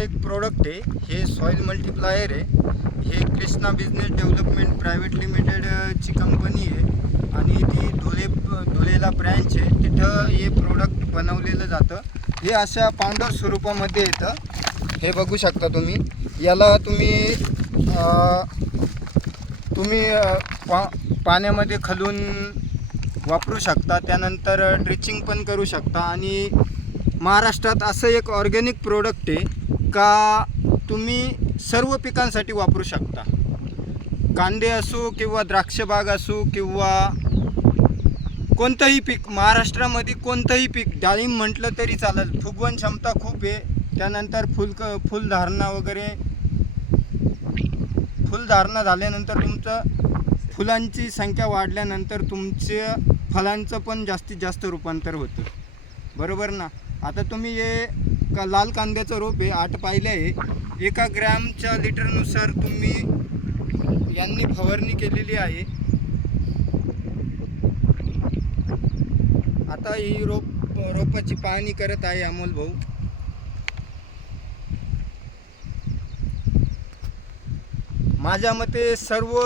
एक प्रोडक्ट आहे, हे सॉइल मल्टीप्लायर आहे। हे Krishna business development private limited ची कंपनी आहे आणि ती धुळेला ब्रँच आहे। तिथं हे प्रोडक्ट बनवलेलं जातं। हे अशा पावडर स्वरूपामध्ये येतं। हे बघू शकता तुम्ही। याला तुम्ही पाण्यामध्ये घालून वापरू शकता, त्यानंतर ड्रिचिंग पण करू शकता। आणि महाराष्ट्रात असं एक ऑर्गॅनिक प्रोडक्ट आहे का तुम्ही सर्व पिकांसाठी वापरू शकता। कांदे असो किंवा द्राक्ष बाग असो किंवा कोणतंही पीक, महाराष्ट्रामध्ये कोणतंही पीक, डाळिंब म्हटलं तरी चालेल। फुगवण क्षमता खूप आहे। त्यानंतर फुलधारणा झाल्यानंतर तुमचं फुलांची संख्या वाढल्यानंतर तुमचे फळांचं पण जास्तीत जास्त रूपांतर होतं, बरोबर ना। आता तुम्ही हे लाल कांद्याचं रोप आहे, 8 पाहिलं आहे। 1 ग्रॅमच्या लिटरनुसार तुम्ही यांनी फवारणी केलेली आहे। आता ही रोपाची पाहणी करत आहे अमोल भाऊ। माझ्या मते सर्व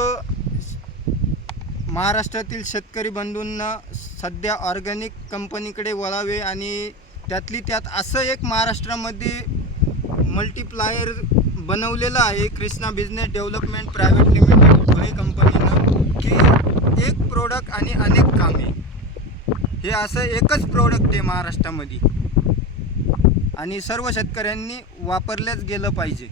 महाराष्ट्रातील शेतकरी बंधूंना सध्या ऑर्गॅनिक कंपनीकडे वळावे आणि त्यातली त्यात असं एक महाराष्ट्रामध्ये मल्टीप्लायर बनवलेलं आहे Krishna business development private limited Dhule कंपनीनं, की एक प्रोडक्ट आणि अनेक कामे। हे असं एकच प्रोडक्ट आहे महाराष्ट्रामध्ये आणि सर्व शेतकऱ्यांनी वापरल्याच गेलं पाहिजे।